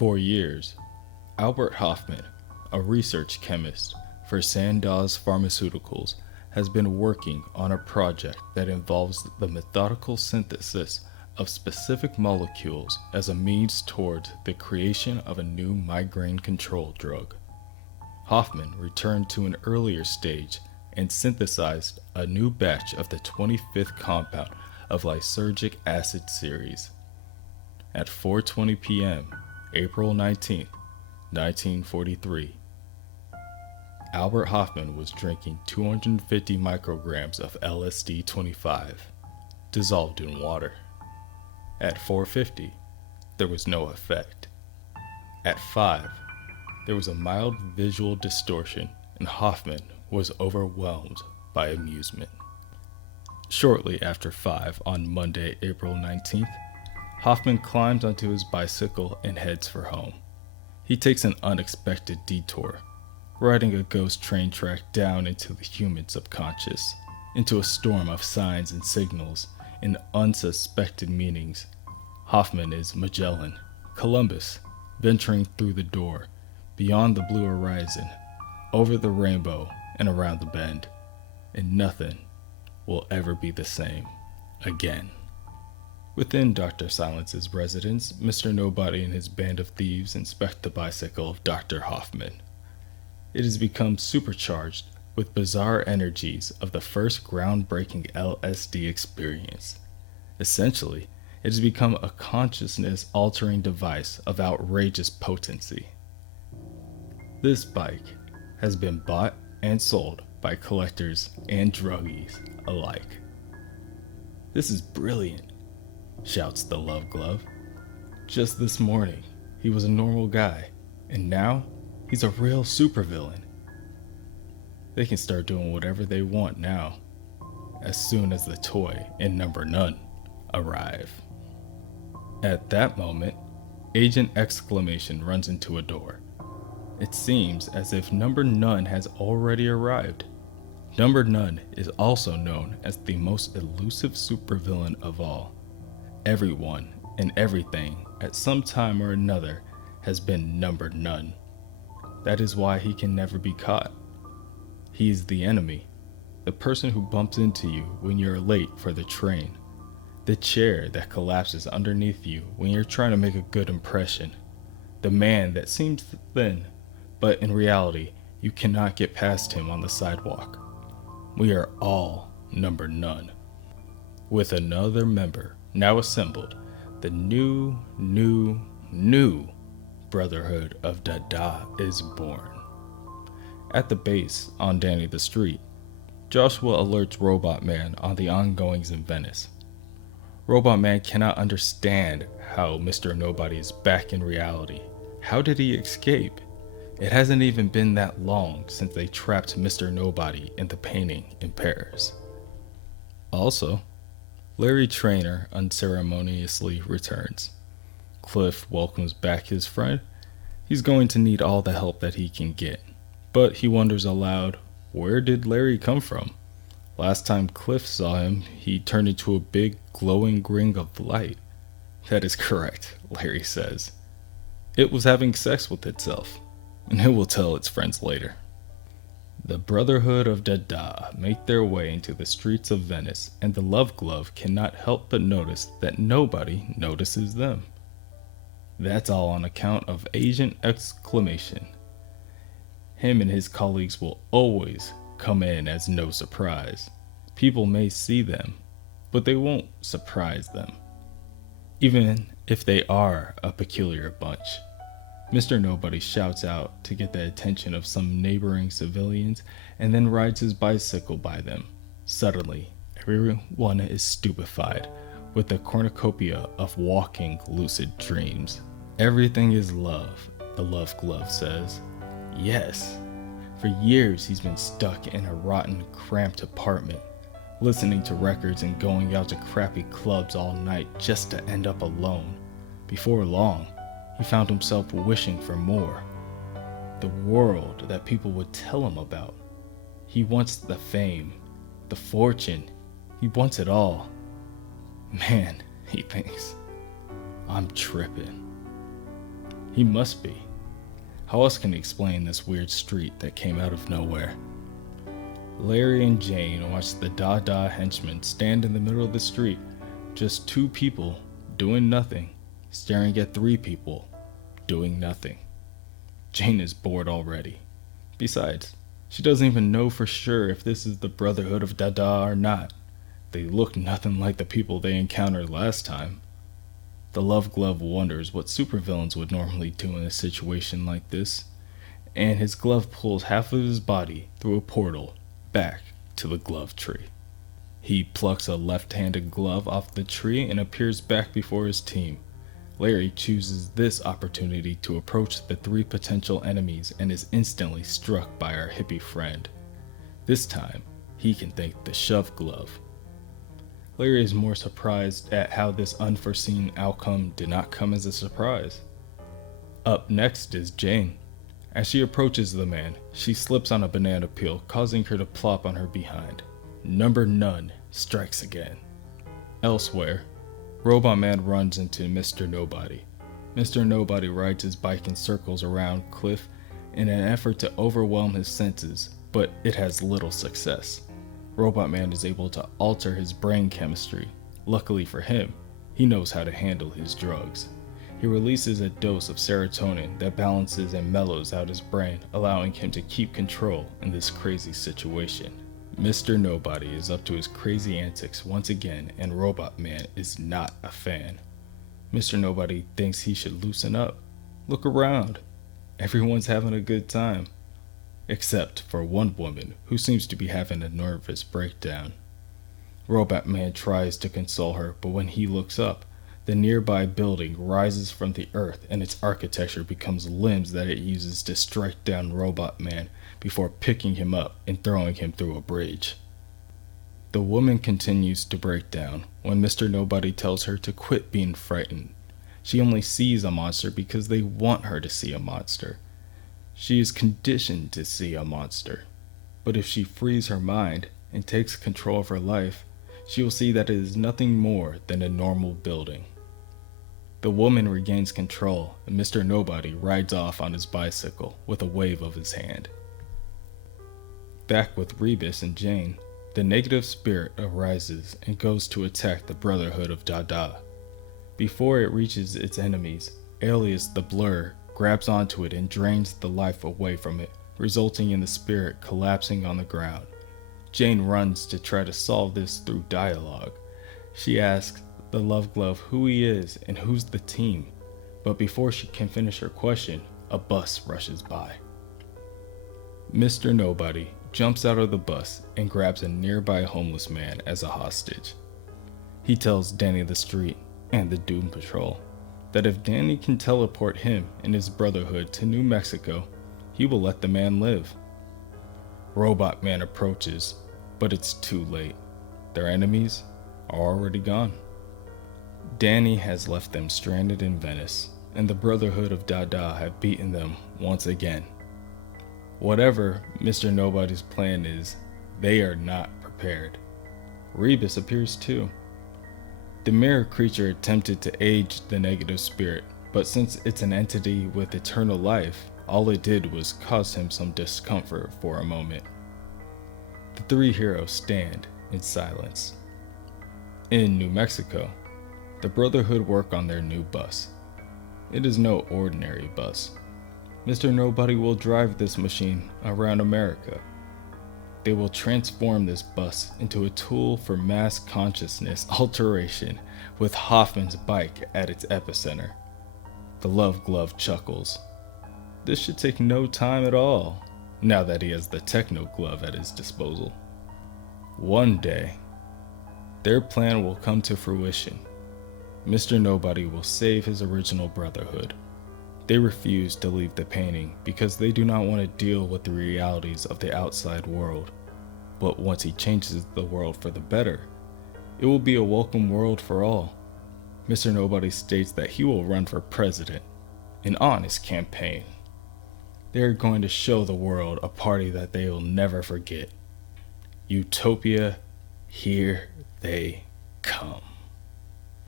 For years, Albert Hoffman, a research chemist for Sandoz Pharmaceuticals, has been working on a project that involves the methodical synthesis of specific molecules as a means towards the creation of a new migraine control drug. Hoffman returned to an earlier stage and synthesized a new batch of the 25th compound of lysergic acid series. At 4:20 p.m., April 19, 1943, Albert Hoffman was drinking 250 micrograms of LSD-25, dissolved in water. At 4:50, there was no effect. At 5, there was a mild visual distortion, and Hoffman was overwhelmed by amusement. Shortly after 5 on Monday, April 19th, Hoffman climbs onto his bicycle and heads for home. He takes an unexpected detour, riding a ghost train track down into the human subconscious, into a storm of signs and signals and unsuspected meanings. Hoffman is Magellan, Columbus, venturing through the door, beyond the blue horizon, over the rainbow and around the bend, and nothing will ever be the same again. Within Dr. Silence's residence, Mr. Nobody and his band of thieves inspect the bicycle of Dr. Hoffman. It has become supercharged with bizarre energies of the first groundbreaking LSD experience. Essentially, it has become a consciousness-altering device of outrageous potency. This bike has been bought and sold by collectors and druggies alike. "This is brilliant," shouts the Love Glove. "Just this morning, he was a normal guy, and now he's a real supervillain." They can start doing whatever they want now, as soon as the toy and number none arrive. At that moment, Agent Exclamation runs into a door. It seems as if number none has already arrived. Number none is also known as the most elusive supervillain of all. Everyone and everything at some time or another has been number none. That is why he can never be caught. He is the enemy, the person who bumps into you when you're late for the train, the chair that collapses underneath you when you're trying to make a good impression, the man that seems thin, but in reality, you cannot get past him on the sidewalk. We are all number none. With another member now assembled, the new Brotherhood of Dada is born. At the base, on Danny the Street, Joshua alerts Robot Man on the ongoings in Venice. Robot Man cannot understand how Mr. Nobody is back in reality. How did he escape? It hasn't even been that long since they trapped Mr. Nobody in the painting in Paris. Also, Larry Traynor unceremoniously returns. Cliff welcomes back his friend. He's going to need all the help that he can get, but he wonders aloud, where did Larry come from? Last time Cliff saw him, he turned into a big glowing ring of light. That is correct, Larry says. It was having sex with itself, and it will tell its friends later. The Brotherhood of Dada make their way into the streets of Venice, and the Love Glove cannot help but notice that nobody notices them. That's all on account of Agent Exclamation. Him and his colleagues will always come in as no surprise. People may see them, but they won't surprise them, even if they are a peculiar bunch. Mr. Nobody shouts out to get the attention of some neighboring civilians and then rides his bicycle by them. Suddenly, everyone is stupefied with the cornucopia of walking lucid dreams. Everything is love, the Love Glove says. Yes, for years he's been stuck in a rotten, cramped apartment, listening to records and going out to crappy clubs all night just to end up alone. Before long, he found himself wishing for more. The world that people would tell him about. He wants the fame, the fortune. He wants it all. Man, he thinks, I'm tripping. He must be. How else can he explain this weird street that came out of nowhere? Larry and Jane watch the Dada henchmen stand in the middle of the street, just two people doing nothing, staring at three people doing nothing. Jane is bored already. Besides, she doesn't even know for sure if this is the Brotherhood of Dada or not. They look nothing like the people they encountered last time. The Love Glove wonders what supervillains would normally do in a situation like this, and his glove pulls half of his body through a portal back to the glove tree. He plucks a left-handed glove off the tree and appears back before his team. Larry chooses this opportunity to approach the three potential enemies and is instantly struck by our hippie friend. This time, he can thank the shove glove. Larry is more surprised at how this unforeseen outcome did not come as a surprise. Up next is Jane. As she approaches the man, she slips on a banana peel, causing her to plop on her behind. Number None strikes again. Elsewhere, Robot Man runs into Mr. Nobody. Mr. Nobody rides his bike in circles around Cliff in an effort to overwhelm his senses, but it has little success. Robot Man is able to alter his brain chemistry. Luckily for him, he knows how to handle his drugs. He releases a dose of serotonin that balances and mellows out his brain, allowing him to keep control in this crazy situation. Mr. Nobody is up to his crazy antics once again, and Robot Man is not a fan. Mr. Nobody thinks he should loosen up. Look around. Everyone's having a good time. Except for one woman who seems to be having a nervous breakdown. Robot Man tries to console her, but when he looks up, the nearby building rises from the earth and its architecture becomes limbs that it uses to strike down Robot Man before picking him up and throwing him through a bridge. The woman continues to break down when Mr. Nobody tells her to quit being frightened. She only sees a monster because they want her to see a monster. She is conditioned to see a monster. But if she frees her mind and takes control of her life, she will see that it is nothing more than a normal building. The woman regains control, and Mr. Nobody rides off on his bicycle with a wave of his hand. Back with Rebus and Jane, the negative spirit arises and goes to attack the Brotherhood of Dada. Before it reaches its enemies, Alias the Blur grabs onto it and drains the life away from it, resulting in the spirit collapsing on the ground. Jane runs to try to solve this through dialogue. She asks the Love Glove who he is and who's the team, but before she can finish her question, a bus rushes by. Mr. Nobody jumps out of the bus and grabs a nearby homeless man as a hostage. He tells Danny the Street and the Doom Patrol that if Danny can teleport him and his Brotherhood to New Mexico, he will let the man live. Robot Man approaches, but it's too late. Their enemies are already gone. Danny has left them stranded in Venice, and the Brotherhood of Dada have beaten them once again. Whatever Mr. Nobody's plan is, they are not prepared. Rebus appears too. The mirror creature attempted to age the negative spirit, but since it's an entity with eternal life, all it did was cause him some discomfort for a moment. The three heroes stand in silence. In New Mexico, the Brotherhood work on their new bus. It is no ordinary bus. Mr. Nobody will drive this machine around America. They will transform this bus into a tool for mass consciousness alteration with Hoffman's bike at its epicenter. The Love Glove chuckles. This should take no time at all, now that he has the Techno Glove at his disposal. One day, their plan will come to fruition. Mr. Nobody will save his original Brotherhood. They refuse to leave the painting because they do not want to deal with the realities of the outside world. But once he changes the world for the better, it will be a welcome world for all. Mr. Nobody states that he will run for president, an honest campaign. They are going to show the world a party that they will never forget. Utopia, here they come.